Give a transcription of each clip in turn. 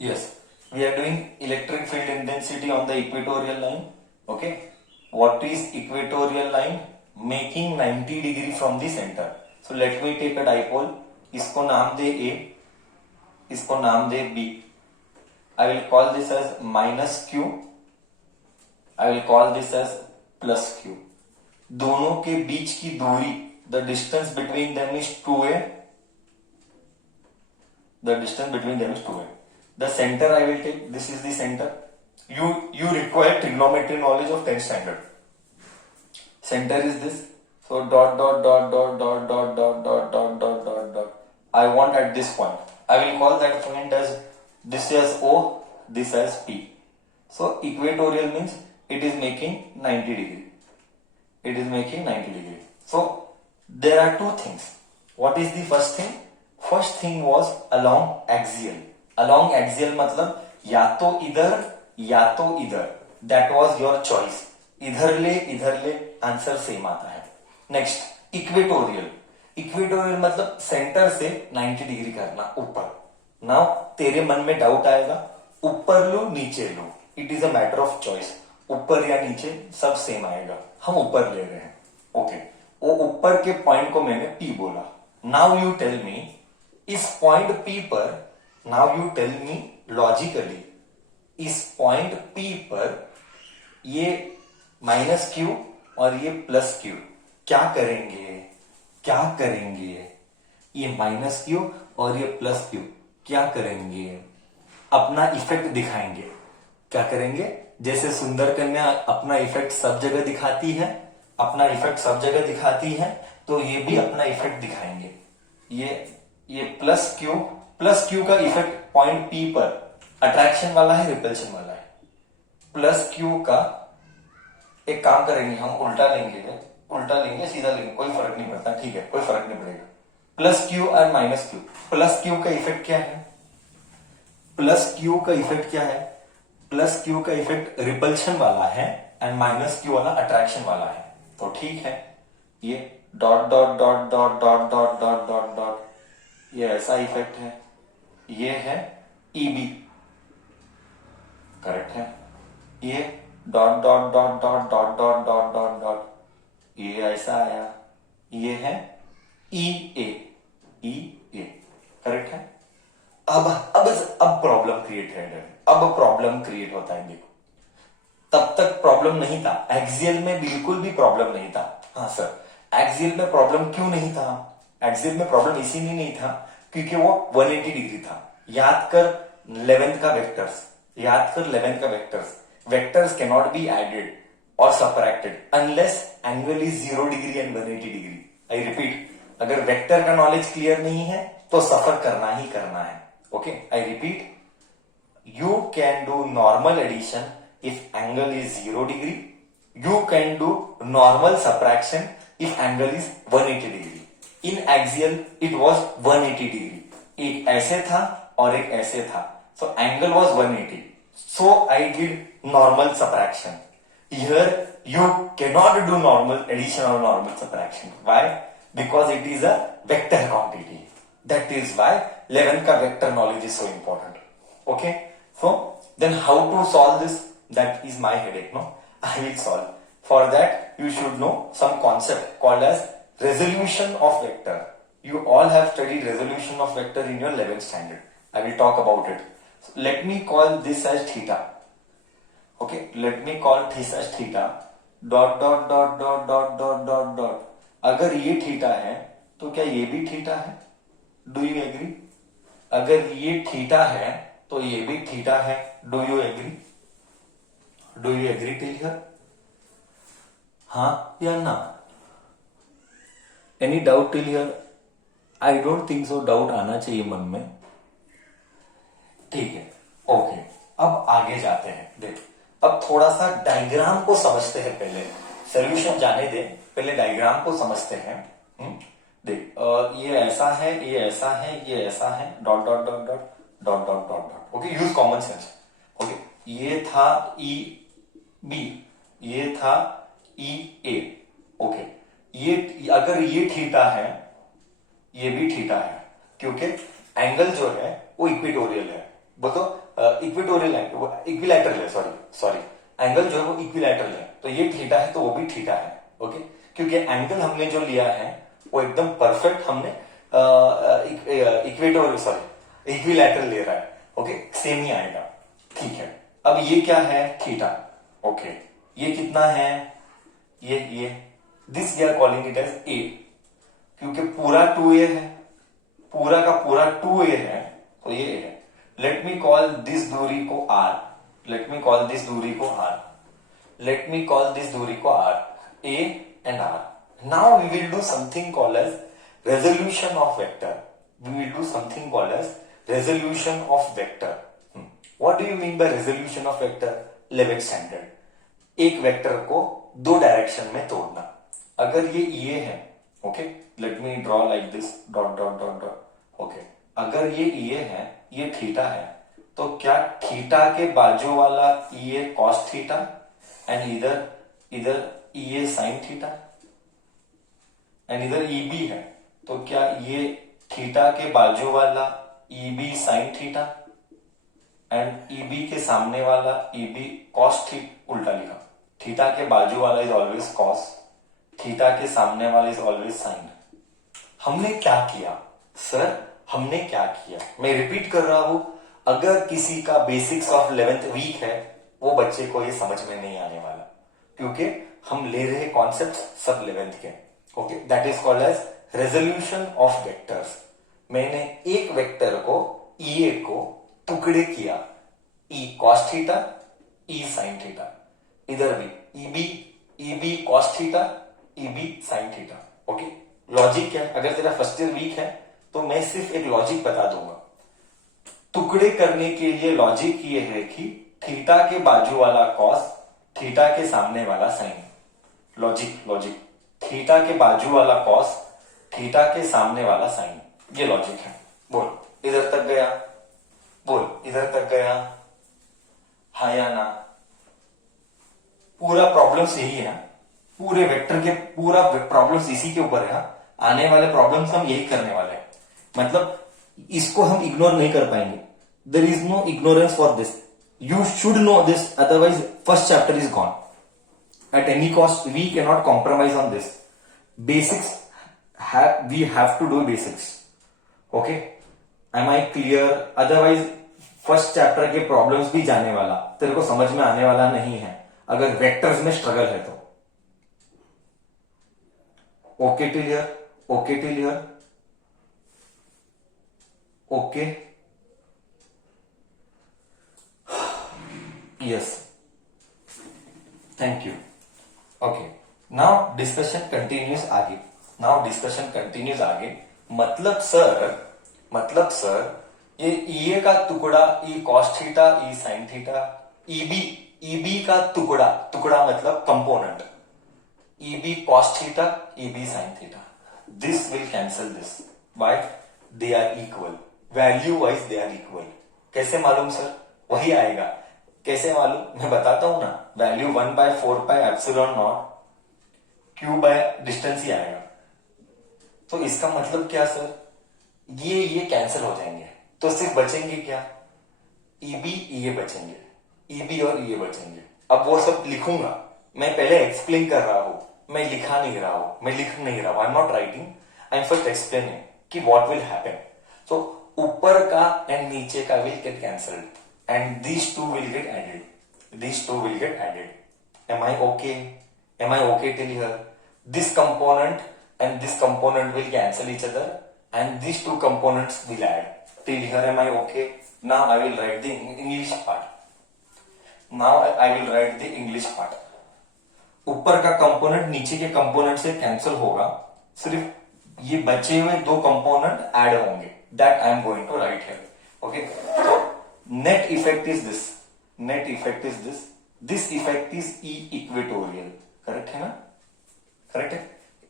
Yes, we are doing electric field intensity on the equatorial line. Okay, what is equatorial line? Making 90 degree from the center. So let me take a dipole. इसको नाम दे A, इसको नाम दे B. I will call this as minus Q. I will call this as plus Q. दोनों के बीच की दूरी, the distance between them is 2a. The distance between them is 2a. The center I will take, this is the center. You require trigonometry knowledge of 10th standard. Center is this. So dot dot dot dot dot dot dot dot dot dot dot dot. I want at this point. I will call that point as this as O, this as P. So equatorial means it is making 90 degree. It is making 90 degree. So there are two things. What is the first thing? First thing was along axial. Along axial मतलब या तो इधर या तो इधर. That was your choice. इधर ले answer same आता है. Next equatorial. इक्वेटोरियल मतलब सेंटर से 90 डिग्री करना ऊपर. नाउ तेरे मन में डाउट आएगा ऊपर लो नीचे लो. It is a matter of choice. ऊपर या नीचे सब सेम आएगा. हम ऊपर ले रहे हैं. ओके, वो ऊपर के पॉइंट को मैंने P बोला. नाउ यू टेल मी इस पॉइंट P पर, now you tell me logically इस पॉइंट P पर ये माइनस Q और ये प्लस Q क्या करेंगे? ये माइनस Q और ये प्लस Q क्या करेंगे? अपना इफेक्ट दिखाएंगे. क्या करेंगे? जैसे सुंदर कन्या अपना इफेक्ट सब जगह दिखाती है, तो ये भी अपना इफेक्ट दिखाएंगे. ये प्लस क्यू का इफेक्ट पॉइंट P पर अट्रैक्शन वाला है, रिपल्शन वाला है. प्लस क्यू का एक काम करेंगे, हम उल्टा लेंगे सीधा लेंगे, कोई फर्क नहीं पड़ता. ठीक है, कोई फर्क नहीं पड़ेगा. प्लस क्यू और माइनस क्यू. प्लस क्यू का इफेक्ट क्या है? प्लस क्यू का इफेक्ट रिपल्शन वाला है एंड माइनस क्यू वाला अट्रैक्शन वाला है. तो ठीक है, ये dot dot dot dot dot dot dot dot dot ये ऐसा इफेक्ट है. ये है EB, करेक्ट है. ये dot dot dot dot dot dot dot dot dot ये ऐसा आया. ये है EA, करेक्ट है. अब प्रॉब्लम क्रिएट होता है. देखो, तब तक प्रॉब्लम नहीं था. एक्सियल में बिल्कुल भी प्रॉब्लम नहीं था. हाँ सर, एक्सियल में प्रॉब्लम क्यों नहीं था? एक्सियल में प्रॉब्लम इसीलिए नहीं था क्योंकि वो 180 डिग्री था. याद कर 11th का vectors. Vectors cannot be added or subtracted unless angle is 0 degree and 180 degree. I repeat, अगर वेक्टर का नॉलेज क्लियर नहीं है तो सफर करना ही करना है. Okay, I repeat, you can do normal addition if angle is 0 degree. You can do normal subtraction if angle is 180 degree. In axial it was 180 degree. एक ऐसे था और एक ऐसे था. So angle was 180. So I did normal subtraction. Here you cannot do normal addition or normal subtraction. Why? Because it is a vector quantity. That is why 11 का vector knowledge is so important. Okay? So then how to solve this? That is my headache, no? I will solve. For that you should know some concept called as resolution of vector. You all have studied resolution of vector in your 11th standard. I will talk about it. So let me call this as theta. Okay, let me call this as theta. Dot dot dot dot dot dot dot dot. अगर ये theta है तो क्या ये भी theta है? Do you agree? अगर ये थीटा है तो ये भी थीटा है. Do you agree? Do you agree till here? हाँ या ना? Any doubt till here? I don't think so. Doubt आना चाहिए मन में. ठीक है, ओके. अब आगे जाते हैं. देख, अब थोड़ा सा डायग्राम को समझते हैं. पहले सॉल्यूशन जाने दे, पहले डायग्राम को समझते हैं. देख, ये ऐसा है, ये ऐसा है, ये ऐसा है. Dot dot dot dot dot dot dot dot. Okay, use common sense. Okay, ये था EB, ये था EA. ओके, ये अगर ये थीटा है, ये भी थीटा है, क्योंकि एंगल जो है वो इक्वेटोरियल है. बोलो इक्वेटोरियल इक्विलैटरल है, सॉरी एंगल जो है वो इक्विलैटरल है, तो ये थीटा है तो वो भी थीटा है। ओके, क्योंकि एंगल हमने जो लिया है वो एकदम परफेक्ट हमने इक्वेटोरियल सॉरी इक्विलैटरल ले रहा है। ओके, सेम ही आएगा। ठीक है, अब ये क्या है, थीटा। ओके, ये कितना है, ये this we are calling it as a, क्योंकि पूरा 2a है, पूरा का पूरा 2a है, तो ये है। लेट मी कॉल दिस दूरी को r, let me call this दूरी को r, let me call this दूरी को r, a and r. Now we will do something called as resolution of vector. We will do something called as resolution of vector. What do you mean by resolution of vector? 11th standard. एक vector को दो direction में तोड़ना। अगर ये ये है, okay, let me draw like this, dot dot dot dot. Okay, अगर ये है, ये थीटा है, तो क्या थीटा के बाजू वाला ये कॉस थीटा एंड इधर ये साइन थीटा एंड इधर ईबी है, तो क्या ये थीटा के बाजू वाला EB sine theta and EB के सामने वाला ईबी कॉस थीटा। उल्टा लिखा, थीटा के बाजू वाला इज ऑलवेज कॉस, थीटा के सामने वाला इज ऑलवेज साइन। हमने क्या किया सर, हमने क्या किया, मैं रिपीट कर रहा हूं, अगर किसी का बेसिक्स ऑफ 11th वीक है वो बच्चे को ये समझ में नहीं आने वाला, क्योंकि हम ले रहे कॉन्सेप्ट सब 11th के। Okay, that is called as resolution of vectors. मैंने एक वेक्टर को ई को टुकड़े किया, E cos theta, E sine theta, इधर भी EB cos theta, EB sine theta. Okay, logic क्या है, अगर तेरा फर्स्ट ईयर वीक है तो मैं सिर्फ एक लॉजिक बता दूंगा। टुकड़े करने के लिए लॉजिक ये है कि थीटा के बाजू वाला कॉस, थीटा के सामने वाला साइन। लॉजिक थीटा के बाजू वाला कॉस, थीटा के सामने वाला साइन, ये लॉजिक है। बोल इधर तक गया, बोल इधर तक गया, हाँ या ना। पूरा प्रॉब्लम्स यही है, पूरे वेक्टर के पूरा प्रॉब्लम्स इसी के ऊपर है। आने वाले प्रॉब्लम्स हम यही करने वाले हैं, मतलब इसको हम इग्नोर नहीं कर पाएंगे। There is no ignorance for this, you should know this, otherwise first chapter is gone at any cost. We can not compromise on this. Basics we have to do basics. Okay, am I clear? Otherwise first chapter के problems भी जाने वाला, तेरे को समझ में आने वाला नहीं है अगर वेक्टर्स में स्ट्रगल है तो। Okay till here, okay till here, okay, yes, thank you. Okay, now discussion continues आगे, नाउ डिस्कशन कंटिन्यूज आगे। मतलब सर ये ई का टुकड़ा, E cos theta, E sine theta, EB का टुकड़ा मतलब component, EB cos theta, EB sine theta, this will cancel this by they are equal, value wise they are equal. कैसे मालूम सर? वही आएगा। कैसे मालूम, मैं बताता हूं ना, value 1/4 pi epsilon naught q by distance ही आएगा। तो इसका मतलब क्या सर, ये कैंसिल हो जाएंगे, तो सिर्फ बचेंगे क्या, ईबी ये बचेंगे, ईबी और ये बचेंगे। अब वो सब लिखूंगा, मैं पहले एक्सप्लेन कर रहा हूं, मैं लिख नहीं रहा हूं, I am not writing, I am first explaining कि व्हाट विल हैपन। तो ऊपर का एंड नीचे का will get cancelled and these two will get added, Am I okay till here? This component and this component will cancel each other and these two components will add. Till here am I okay? Now I will write the English part. ऊपर का component नीचे के component से cancel होगा, सिर्फ ये बचे हुए दो कंपोनेंट ऐड होंगे, that I am going to write here. Okay, तो net effect is this, this effect is E equatorial, correct है ना? करेक्ट है।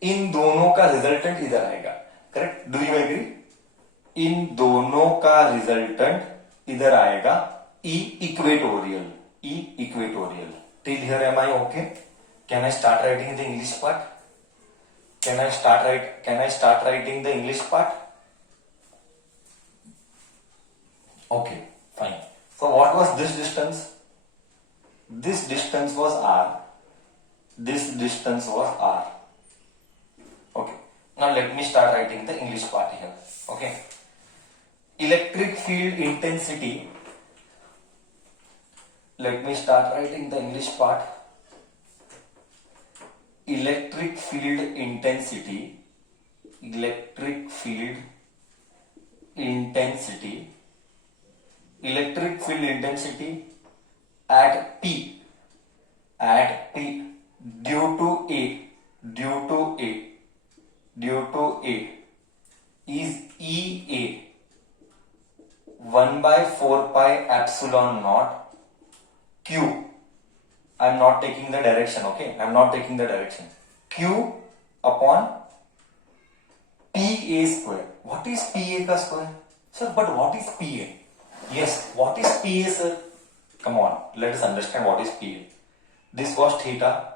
इन दोनों का रिजल्टेंट इधर आएगा, करेक्ट? Do you agree? इन दोनों का रिजल्टेंट इधर आएगा, E equatorial. Till here am I okay? Can I start writing the English part? Can I start writing the English part? Okay, fine. So what was this distance? This distance was r. This distance was r. Okay. Now let me start writing the English part here. Okay. Electric field intensity. Let me start writing the English part. Electric field intensity. Electric field intensity. Electric field intensity at P. At P. Due to A. Due to A. Due to A is EA 1 by 4 pi epsilon naught Q. I am not taking the direction, okay? I am not taking the direction. Q upon PA square. What is PA ka square? Sir, but what is PA? Yes, what is PA, sir? Come on, let us understand what is PA. This was theta.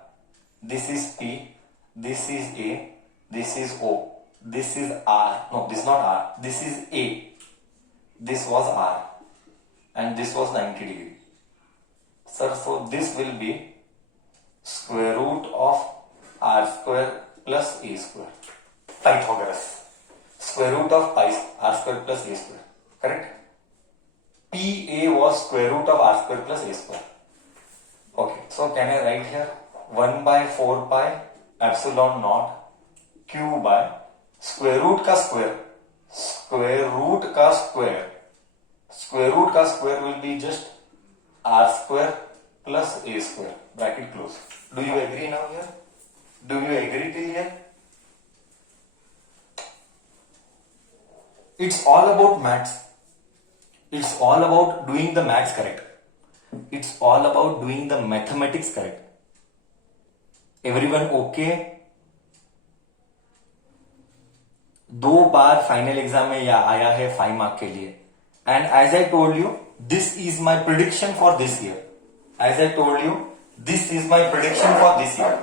This is P. This is A. This is O. This is R. No, this is not R. This is A. This was R. And this was 90 degree. Sir, so this will be square root of R square plus A square. Pythagoras. Square root of R square plus A square. Correct? PA was square root of R square plus A square. Okay, so can I write here 1 by 4 pi epsilon naught Q by square root ka square. Square root ka square. Square root ka square will be just R square plus A square. Bracket close. Do you agree now here? Do you agree till here? It's all about maths. It's all about doing the maths correct. It's all about doing the mathematics correct. Everyone okay? 2 बार final exam में या आया है 5 मार्क के लिए. And as I told you, this is my prediction for this year. As I told you, this is my prediction for this year.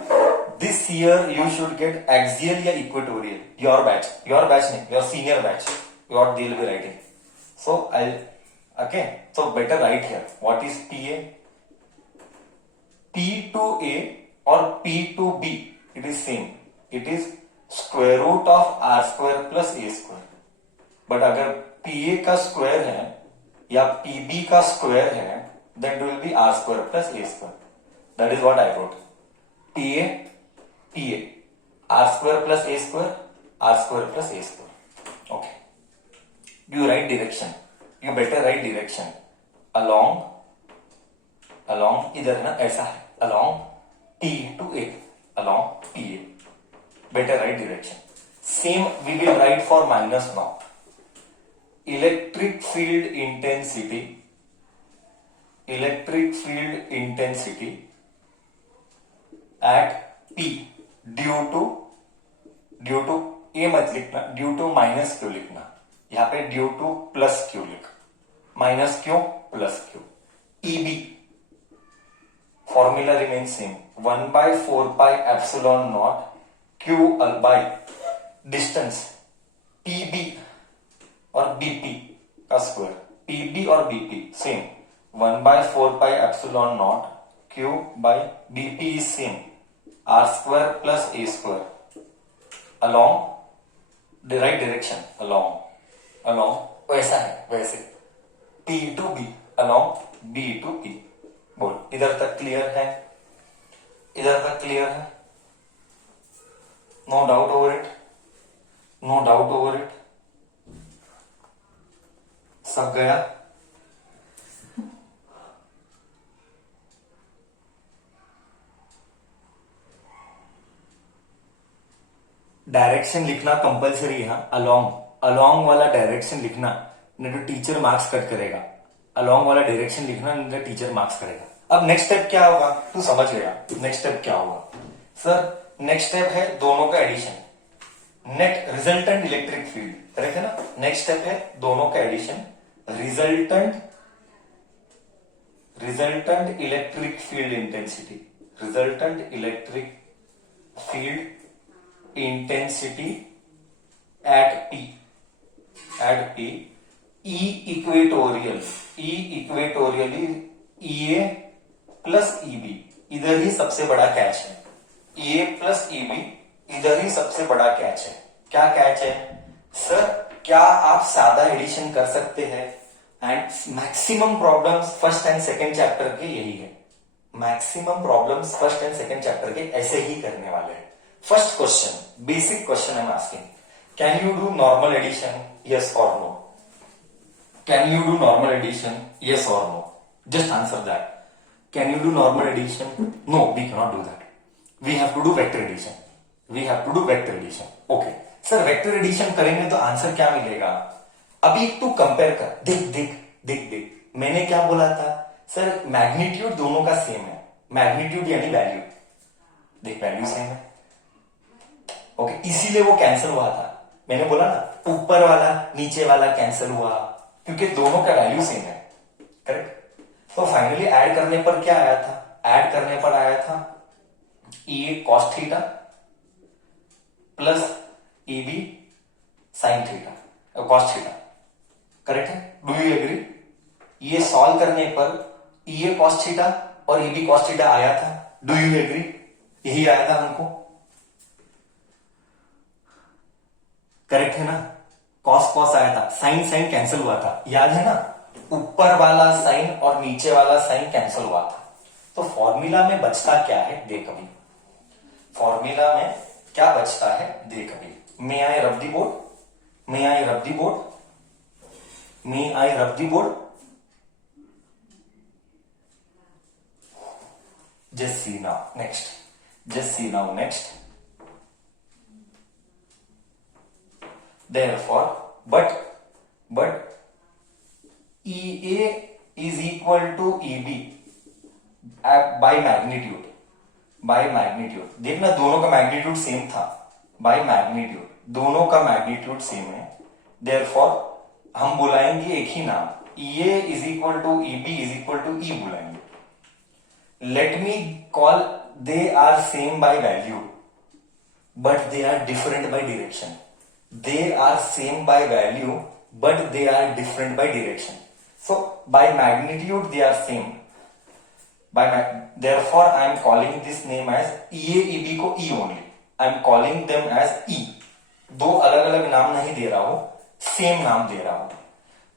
This year you should get axial या equatorial. Your batch नहीं, your senior batch. What they will be writing. So okay. So better write here. What is PA? P to A or P to B, it is same. It is square root of R square plus A square. But अगर PA का square है या PB का square है, then it will be R square plus A square. That is what I wrote. PA, R square plus A square, R square plus A square. Okay. You write direction. You better write direction. Along इधर ना ऐसा है. Along T to A. Along PA. Better write direction. Same we will write for minus now. Electric field intensity. Electric field intensity at P due to A मत लिखना, due to minus Q लिखना. यहां पे due to plus Q लिख. Minus Q plus Q. EB formula remain same. 1 by 4 pi epsilon naught Q by distance PB और BP का square. PB और BP same. 1 by 4 pi epsilon naught Q by BP is same. R square plus A square. Along the right direction. Along वैसा है वैसे. P to B along B to P. बोल इधर तक clear है? इधर तक क्लियर है? No doubt over it? No doubt over it? सब गया? डायरेक्शन लिखना कंपलसरी है. अलॉन्ग वाला डायरेक्शन लिखना, नहीं तो टीचर मार्क्स कट करेगा. अलॉन्ग वाला डायरेक्शन लिखना, नहीं तो टीचर मार्क्स करेगा. अब नेक्स्ट स्टेप क्या होगा? तू समझ गया नेक्स्ट स्टेप क्या होगा? सर नेक्स्ट स्टेप है दोनों का addition. Net resultant electric field. Correct है ना? नेक्स्ट स्टेप है दोनों का addition. Resultant electric field intensity. Resultant electric field intensity at P E equatorial is E A plus EB, इधर ही सबसे बड़ा कैच है। ई ए प्लस ईबी इधर ही सबसे बड़ा कैच है। क्या कैच है सर? क्या आप सादा एडिशन कर सकते हैं? And maximum problems first and second chapter के यही है। Maximum problems first and second chapter के ऐसे ही करने वाले हैं। First question, basic question I am asking, can you do normal addition? Yes और no? Can you do normal addition? Yes और no? Just answer that. Can you do normal addition? No, we cannot do that. We have to do vector addition. We have to do vector addition. Okay sir, vector addition करेंगे तो answer क्या मिलेगा? अभी तू compare कर, देख देख देख देख, मैंने क्या बोला था सर? मैग्नीट्यूड दोनों का सेम है। मैग्नीट्यूड यानी वैल्यू, देख वैल्यू सेम है। ओके, इसीलिए वो कैंसिल हुआ था। मैंने बोला ना, ऊपर वाला नीचे वाला कैंसिल हुआ क्योंकि दोनों का वैल्यू सेम है। करेक्ट। तो फाइनली ऐड करने पर क्या आया था? ऐड करने पर आया था E cos theta plus E B sine theta, cos theta. Correct है? Do you agree? ये सॉल्व करने पर ई ए कॉस थीटा और ई बी कॉस थीटा आया था। Do you agree? यही आया था हमको। करेक्ट है ना? कॉस कॉस आया था, साइन साइन कैंसिल हुआ था, याद है ना? ऊपर वाला साइन और नीचे वाला साइन कैंसिल हुआ था। तो फॉर्मूला में बचता क्या है देख अभी। फॉर्मूला में क्या बचता है देख अभी। मे आई रब दी बोर्ड? मे आई रब दी बोर्ड? मे आई रब दी board? Just see now. Next. Just see now. Next. Therefore, but EA is equal to EB by magnitude. By magnitude. देखना दोनों का मैग्नीट्यूड सेम था। By magnitude. दोनों का मैग्नीट्यूड सेम है। Therefore, हम बुलाएंगे एक ही नाम। EA is equal to EB is equal to E बुलाएंगे। Let me call they are same by value, but they are different by direction. They are same by value, but they are different by direction. So by magnitude they are same. Therefore I am calling this name as EA EB को E only. I am calling them as E. दो अलग अलग नाम नहीं दे रहा हूं, same नाम दे रहा हूं।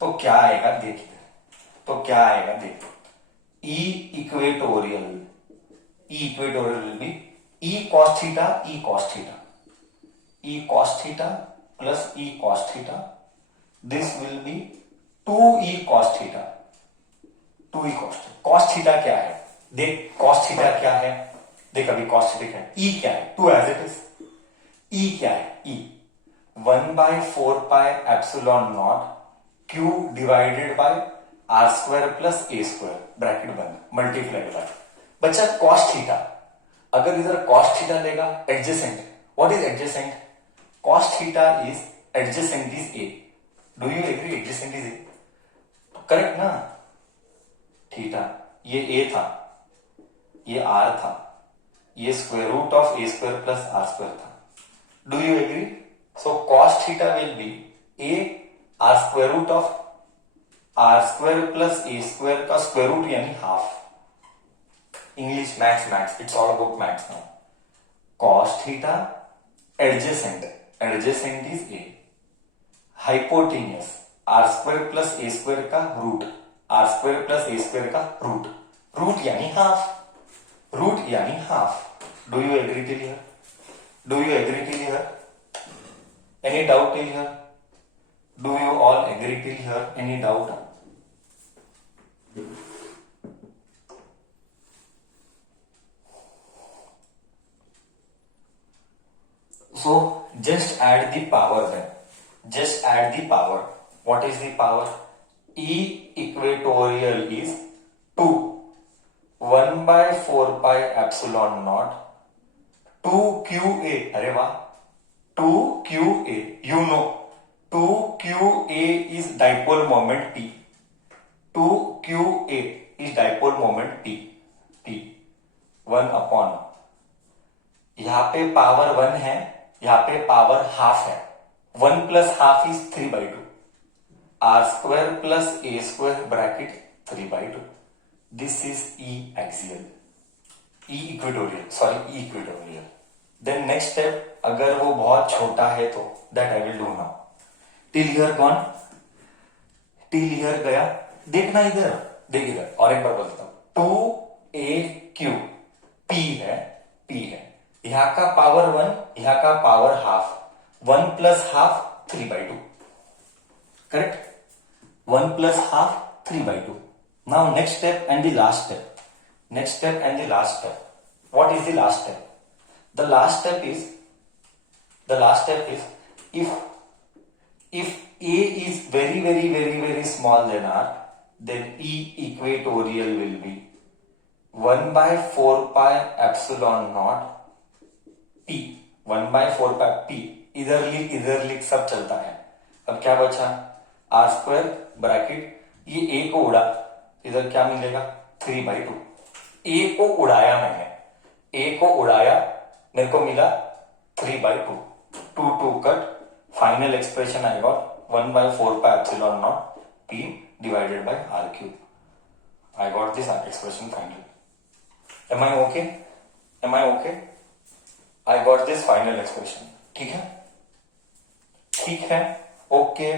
तो क्या आएगा देखिए। तो क्या आएगा देखिए। E equatorial will be E cos theta, E cos theta, E cos theta plus E cos theta. This will be 2E cos theta, 2E cos theta. Cos theta क्या है देख? cos theta क्या है देख अभी। cos theta क्या है? E क्या है? 2 as it is. E क्या है? E 1/4 pi epsilon naught Q divided by R square plus A square bracket बंद मल्टीप्लाइड बाय बच्चा कॉस थीटा। अगर इधर कॉस थीटा लेगा adjacent, what is adjacent? Cos theta is adjacent is A. Do you agree? Adjacent is A. Correct ना? Theta ये A था, ये R था, ये square root of A square plus R square था। Do you agree? So cos theta will be A R square root of are square plus A square का square root यानी half. English maths it's all about maths now. Cos theta adjacent is A, hypotenuse R square plus A square का root, R square plus A square का root, root यानी half, root यानी half. Do you agree till here? Do you agree till here? Any doubt till here? Do you all agree till here? Any doubt? So just add the power then. Just add the power. What is the power? E equatorial is 2. 1/4 pi epsilon naught 2QA. अरे वाह, 2QA. You know 2QA is dipole moment P. 2QA is dipole moment P. P 1 upon, यहां पे power 1 है, यहां पे power half है। 1 plus half is 3/2। R square plus A square bracket 3/2. This is E axial, E equatorial, sorry E equatorial. Then next step, अगर वो बहुत छोटा है तो that I will do now. Till here gone, till here गया. देखना इधर, देख इधर, और एक बार बोलता हूं. 2AQ P है, P है. यहां का पावर 1, यहां का power half. 1 plus half 3/2. Correct. 1 plus half 3/2. Now next step and the last step. Next step and the last step. What is the last step? The last step is if A is very small than R, then E equatorial will be 1/4 pi epsilon naught P. 1/4 pi P. इधर लिख सब चलता है. अब क्या बचा? R square bracket, ये A को उड़ा, इधर क्या मिलेगा? 3/2. ए को उड़ाया मैंने, ए को उड़ाया, मेरे को मिला 3/2. 2 cut, final expression I got 1/4 pi epsilon naught P divided by R cube. I got this expression finally. Am I okay? Am I okay? I got this final expression. ठीक है? ठीक है? Okay.